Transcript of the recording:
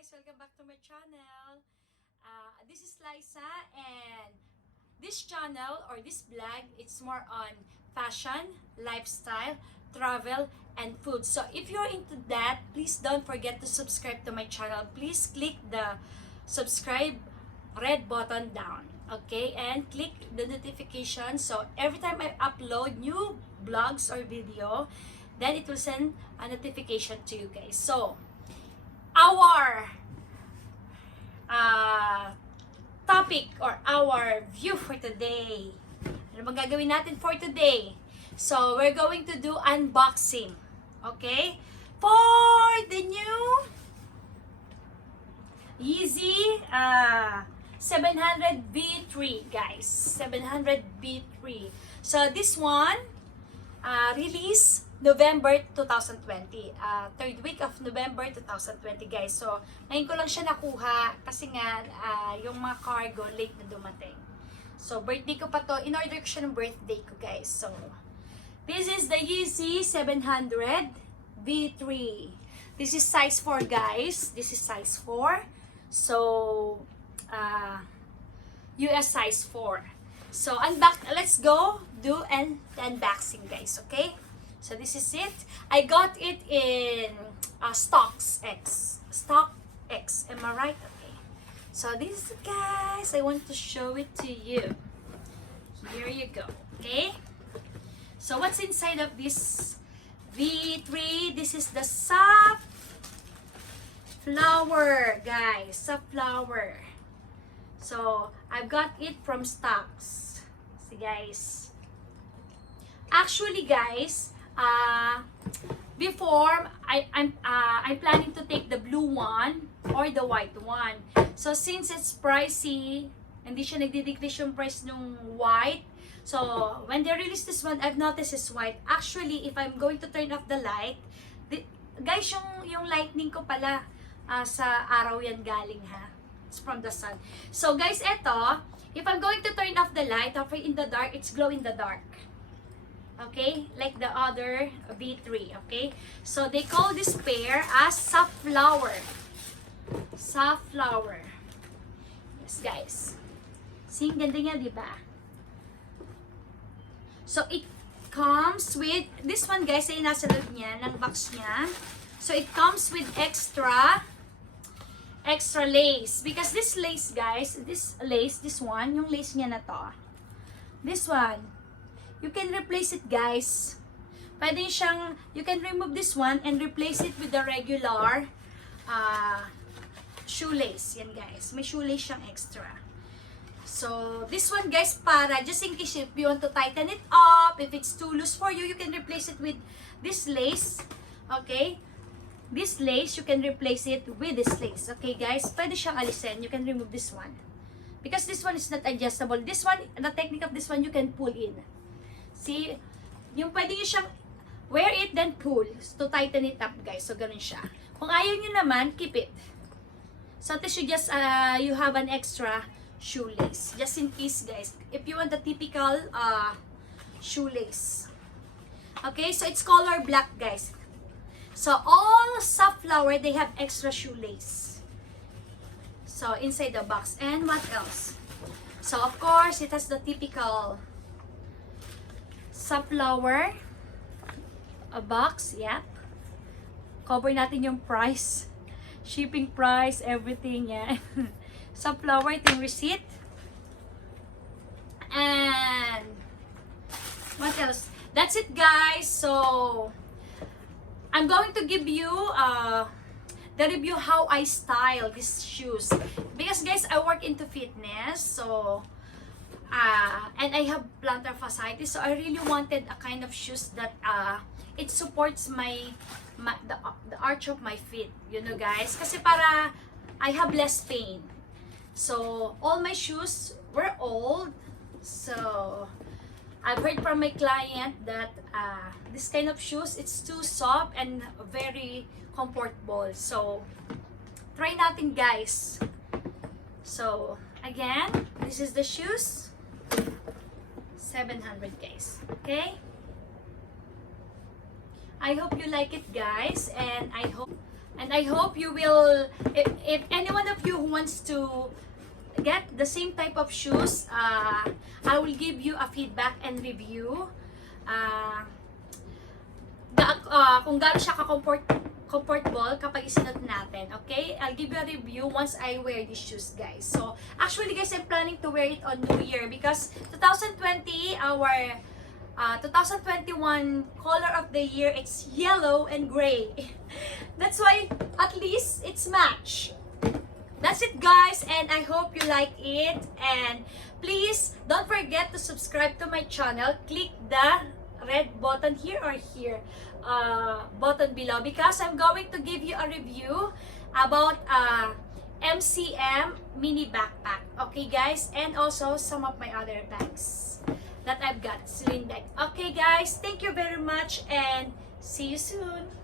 guys! Welcome back to my channel. This is Liza, and this channel or this vlog, it's more on fashion, lifestyle, travel, and food. So if you're into that, please don't forget to subscribe to my channel. Please click the subscribe red button down, okay? And click the notification, so every time I upload new vlogs or video, then it will send a notification to you guys. So our topic or our view for today. Ano bang gagawin natin for today? So, we're going to do unboxing. Okay? For the new YEEZY 700 V3, guys. 700 V3. So, this one released November 2020. Third week of November 2020, guys. So, ngayon ko lang siya nakuha kasi nga yung mga cargo late na dumating. So, birthday ko pa to. In-order ko siya ng birthday ko, guys. So, this is the YEEZY 700 V3. This is size 4, guys. This is size 4. So, US size 4. So, let's go do an unboxing, guys. Okay? So, this is it. I got it in Stocks X. Stock X. Am I right? Okay. So, this is it, guys. I want to show it to you. Here you go. Okay? So, what's inside of this V3? This is the Safflower, guys. Safflower. So, I've got it from Stocks. See, guys. Actually, guys, before I'm planning to take the blue one or the white one. So since it's pricey, hindi siya nagdi-decrease yung price nung white. So when they release this one, I've noticed it's white. Actually, if I'm going to turn off the light, guys, yung lightning ko pala sa araw yan galing, ha. It's from the sun. So guys, eto, if I'm going to turn off the light, or in the dark, it's glow in the dark. Okay, like the other V3, okay? So, they call this pair as Safflower. Safflower. Yes, guys. See, ganda niya, di ba? So, it comes with, this one, guys, ay nasa loob niya, ng box niya. So, it comes with extra lace. Because this lace, guys, this one, yung lace niya na to, this one, you can replace it, guys. Pwede siyang, you can remove this one and replace it with the regular shoelace. Yan, guys. May shoelace siyang extra. So, this one, guys, para just in case if you want to tighten it up, if it's too loose for you, you can replace it with this lace. Okay? This lace, you can replace it with this lace. Okay, guys? Pwede siyang alisin. You can remove this one. Because this one is not adjustable. This one, the technique of this one, you can pull in. See, yung pwede nyo siyang wear it then pull to tighten it up, guys. So, ganun siya. Kung ayaw nyo naman, keep it. So, this you just, you have an extra shoelace. Just in case, guys. If you want the typical shoelace. Okay, so it's color black, guys. So, all Safflower, they have extra shoelace. So, inside the box. And what else? So, of course, it has the typical Safflower, a box, yep. Cover natin yung price, shipping price, everything, yeah. Safflower, ito yung receipt. And what else? That's it, guys. So I'm going to give you the review how I style these shoes, because guys, I work into fitness, so and I have plantar fasciitis, so I really wanted a kind of shoes that it supports the arch of my feet, you know, guys, kasi para I have less pain. So all my shoes were old, so I've heard from my client that this kind of shoes, it's too soft and very comfortable. So try natin, guys. So again, this is the shoes. 700, guys. Okay? I hope you like it, guys, and I And I hope you will, if any one of you who wants to get the same type of shoes, I will give you a feedback and review. Kung gaano siya comfortable kapag isinot natin, okay? I'll give you a review once I wear these shoes, guys. So, actually, guys, I'm planning to wear it on New Year because 2020, our 2021 color of the year, it's yellow and gray. That's why, at least, it's match. That's it, guys, and I hope you like it. And please, don't forget to subscribe to my channel. Click the red button here or here button below because I'm going to give you a review about MCM mini backpack, okay guys, and also some of my other bags that I've got sling bag. Okay guys, thank you very much and see you soon.